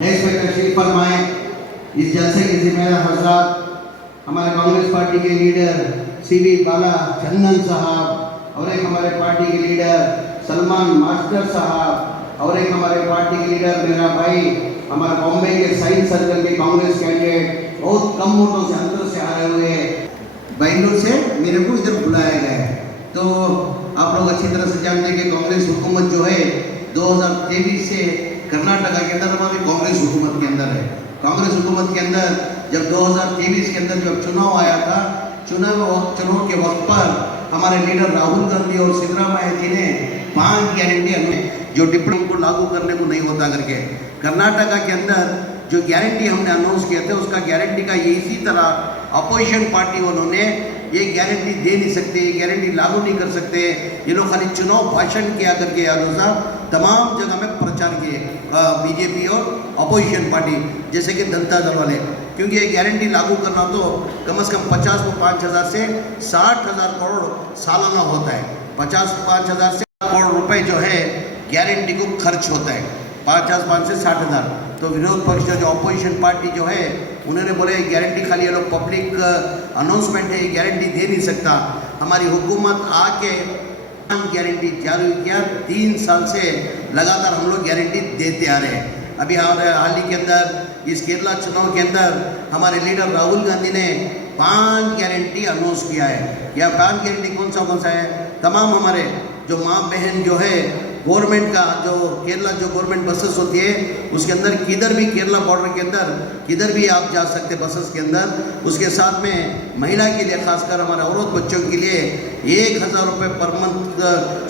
देश में तशरीफ फरमाए। इस जलसे के जिम्मेदार हजरात हमारे कांग्रेस पार्टी के लीडर सीवी बाला चंदन साहब और एक हमारे पार्टी के लीडर सलमान मास्टर साहब और एक हमारे पार्टी के लीडर मेरा भाई हमारे बॉम्बे के साइंस सर्कल के कांग्रेस कैंडिडेट बहुत कम वोटों से अंदर से आए हुए बेंगलुरु से मेरे को इधर बुलाया गया है। तो आप लोग अच्छी तरह से जानते हैं कि कांग्रेस हुकूमत जो है 2023 से कर्नाटका के अंदर हमारी कांग्रेस हुकूमत के अंदर है। कांग्रेस हुकूमत के अंदर जब 2023 के अंदर जब चुनाव आया था, चुनाव के वक्त पर हमारे लीडर राहुल गांधी और सिद्धरामैया जी ने 5 गारंटी जो डिप्टी को लागू करने को नहीं होता करके कर्नाटका के अंदर जो गारंटी हमने अनाउंस किया था उसका गारंटी का ये इसी तरह अपोजिशन पार्टी वालों ने ये गारंटी दे नहीं सकते, ये गारंटी लागू नहीं कर सकते। ये लोग खाली चुनाव भाषण किया करके यादव साहब तमाम जगह में प्रचार किए बीजेपी और अपोजिशन पार्टी जैसे कि जनता दल वाले, क्योंकि ये गारंटी लागू करना तो कम से कम 50 को 5,000 से 60,000 करोड़ सालाना होता है। 5,000 से करोड़ रुपए जो है गारंटी को खर्च होता है, 5,000 से 60,000। तो विरोध पक्ष जो अपोजिशन पार्टी जो है उन्होंने बोले गारंटी खाली ये लोग पब्लिक अनाउंसमेंट है, गारंटी दे नहीं सकता। हमारी हुकूमत आके गारंटी जारी किया, 3 साल से लगातार हम लोग गारंटी देते आ रहे हैं। अभी हमारे हाल ही के अंदर इस केरला चुनाव के अंदर हमारे लीडर राहुल गांधी ने 5 गारंटी अनाउंस किया है। यह 5 गारंटी कौन सा है? तमाम हमारे जो माँ बहन जो है गवर्नमेंट का जो केरला जो गवर्नमेंट बसेस होती है उसके अंदर किधर भी केरला बॉर्डर के अंदर किधर भी आप जा सकते बसेस के अंदर। उसके साथ में महिला के लिए खासकर हमारे औरत बच्चों के लिए 1,000 रुपये पर मंथ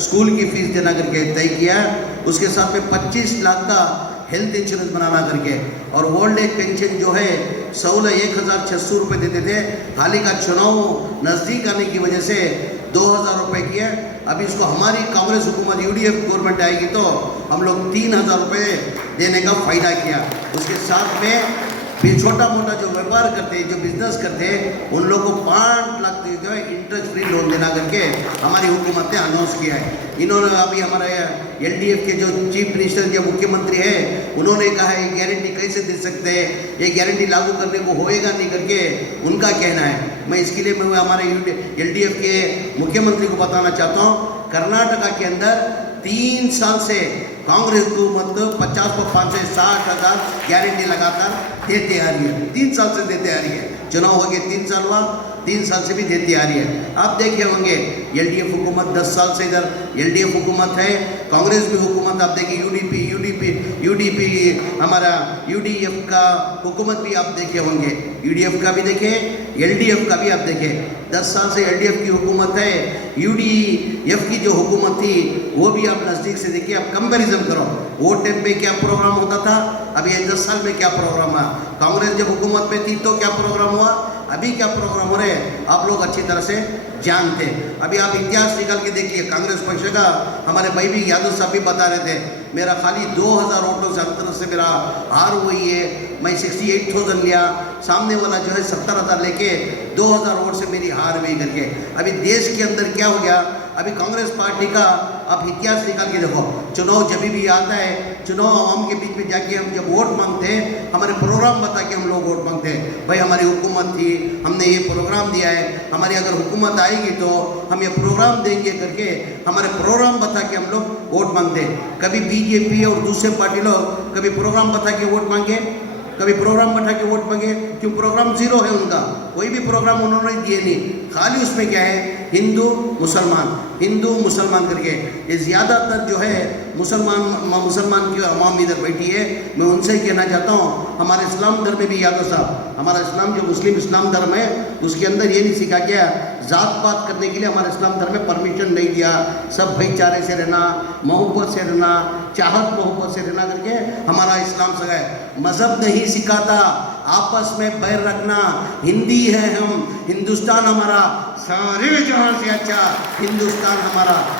स्कूल की फीस देना करके तय किया। उसके साथ में 25 लाख का हेल्थ इंश्योरेंस बनाना करके और ओल्ड एज पेंशन जो है 1,600 रुपये देते थे। हाल ही का चुनाव नज़दीक आने की वजह से 2,000 रुपये किए। अभी इसको हमारी कांग्रेस हुकूमत यूडीएफ गवर्नमेंट आएगी तो हम लोग 3,000 रुपये देने का फ़ायदा किया। उसके साथ में भी छोटा मोटा जो व्यापार करते हैं, जो बिजनेस करते हैं, उन लोगों को 5 लाख जो है इंटरेस्ट फ्री लोन देना करके हमारी हुकूमत ने अनाउंस किया है। इन्होंने अभी हमारे एलडीएफ के जो चीफ मिनिस्टर जो मुख्यमंत्री है उन्होंने कहा है ये गारंटी कैसे दे सकते हैं, ये गारंटी लागू करने को होएगा नहीं करके उनका कहना है। मैं इसके लिए मैं हमारे एलडीएफ के मुख्यमंत्री को बताना चाहता हूँ, कर्नाटका के अंदर 3 साल से कांग्रेस हुकूमत 50 को 5 से 60,000 गारंटी लगातार देते आ रही है। 3 साल से देते आ रही है। चुनाव हो गए 3 साल हुआ, 3 साल से भी देती आ रही है। आप देखे होंगे एलडीएफ हुकूमत 10 साल से इधर एलडीएफ हुकूमत है, कांग्रेस भी हुकूमत आप देखिए यूडीपी हमारा यूडीएफ का हुकूमत भी आप देखे होंगे, यूडीएफ का भी देखे, एलडीएफ का भी आप देखे। 10 साल से एलडीएफ की हुकूमत है, यूडीएफ की जो हुकूमत थी वो भी आप नज़दीक से देखिए, आप कंपैरिजन करो वो टाइम पे क्या प्रोग्राम होता था, अभी ये 10 साल में क्या प्रोग्राम हुआ। कांग्रेस जब हुकूमत में थी तो क्या प्रोग्राम हुआ, अभी क्या प्रोग्राम हो रहे हैं आप लोग अच्छी तरह से जानते हैं। अभी आप इतिहास निकाल के देखिए, कांग्रेस पक्ष का हमारे भाई भी यादव साहब भी बता रहे थे, मेरा खाली 2,000 वोटों से अंतर से मेरा हार हुई है। मैं 68,000 लिया, सामने वाला जो है 70,000 लेके 2,000 वोट से मेरी हार हुई करके। अभी देश के अंदर क्या हो गया, अभी कांग्रेस पार्टी का आप इतिहास निकाल के देखो, चुनाव जब भी आता है, चुनाव आवाम के बीच में जाके हम जब वोट मांगते हैं, हमारे प्रोग्राम बता के हम लोग वोट मांगते हैं। भाई हमारी हुकूमत थी, हमने ये प्रोग्राम दिया है, हमारी अगर हुकूमत आएगी तो हम ये प्रोग्राम देंगे करके हमारे प्रोग्राम बता के हम लोग वोट मांगते हैं। कभी बीजेपी और दूसरे पार्टी लोग कभी प्रोग्राम बता के वोट मांगे, कभी प्रोग्राम बैठा के वोट मांगे, क्यों प्रोग्राम जीरो है उनका, कोई भी प्रोग्राम उन्होंने दिए नहीं। खाली उसमें क्या है, हिंदू मुसलमान करके ये ज़्यादातर जो है मुसलमान की अवाम इधर बैठी है। मैं उनसे ही कहना चाहता हूँ, हमारे इस्लाम धर्म में भी यादव साहब, हमारा इस्लाम जो मुस्लिम इस्लाम धर्म है उसके अंदर ये नहीं सिखा गया जात पात करने के लिए, हमारे इस्लाम धर्म में परमिशन नहीं दिया। सब भाईचारे से रहना, मोहब्बत से रहना, चाहत मोहब्बत से रहना करके हमारा इस्लाम सगा है। मज़हब नहीं सिखाता आपस में बैर रखना। हिंदी है हम, हिंदुस्तान हमारा सारे जहां से अच्छा हिंदुस्तान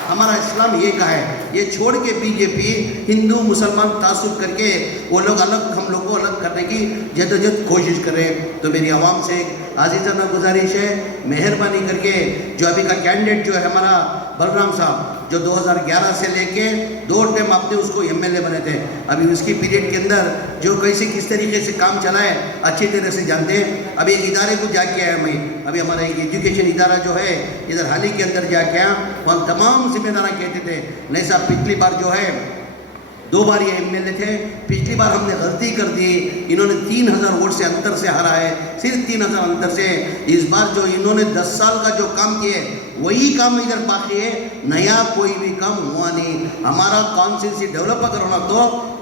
हमारा इस्लाम ये का है। ये छोड़ के बीजेपी हिंदू मुसलमान तासुब करके वो लोग अलग, हम लोग को अलग करने की जद्दोजहद कोशिश कर रहे हैं। तो मेरी आवाम से आजीज़ाना गुजारिश है, मेहरबानी करके जो अभी का कैंडिडेट जो है हमारा बलराम साहब, जो 2011 से लेके 2 टाइम आपने उसको एमएलए बने थे। अभी उसकी पीरियड के अंदर जो कैसे किस तरीके से काम चला है अच्छी तरह से जानते हैं। अभी एक इदारे को जाके आया मैं, अभी हमारा एक एजुकेशन इदारा जो है इधर हाल ही के अंदर जाके आया, वहाँ तमाम जिम्मेदार कहते थे नहीं साहब पिछली बार जो है 2 बार ये एमएलए थे, पिछली बार हमने गलती कर दी, इन्होंने 3000 वोट से अंतर से हारा है, सिर्फ 3000 अंतर से। इस बार जो इन्होंने 10 साल का जो काम किए वही काम इधर बाकी है, नया कोई भी काम हुआ नहीं। हमारा कॉन्स्टिट्यूंसी डेवलप अगर होना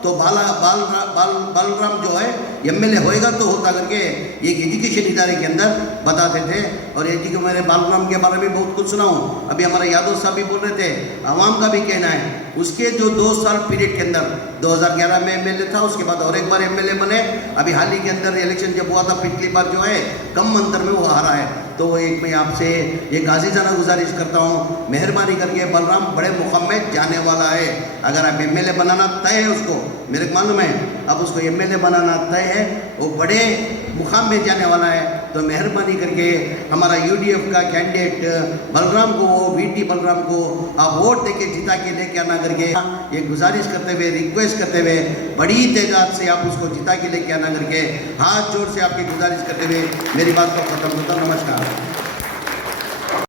तो बालराम जो है एमएलए होएगा तो होता करके एक एजुकेशन इदारे के अंदर बताते थे। और एजुकेशन मैंने बालराम के बारे में बहुत कुछ सुना हूँ। अभी हमारा यादव साहब भी बोल रहे थे, आवाम का भी कहना है उसके जो 2 साल पीरियड के अंदर 2011 में एमएलए था, उसके बाद और एक बार एमएलए बने। अभी हाल ही के अंदर इलेक्शन जब हुआ था पिछली बार जो है कम अंतर में वो हारा है। तो एक मैं आपसे एक आजीज़ाना गुजारिश करता हूँ, मेहरबानी करके बलराम बड़े मुकाम में जाने वाला है। अगर आप एमएलए बनाना तय है उसको, मेरे को मालूम है अब उसको एमएलए बनाना तय है, वो बड़े मुकाम में जाने वाला है। तो मेहरबानी करके हमारा यूडीएफ का कैंडिडेट बलराम को, वीटी बलराम को आप वोट देके जिता के लेके आना करके ये गुजारिश करते हुए, रिक्वेस्ट करते हुए बड़ी तादाद से आप उसको जिता के लेके आना करके हाथ जोड़ से आपकी गुजारिश करते हुए मेरी बात को खत्म करता हूं। नमस्कार।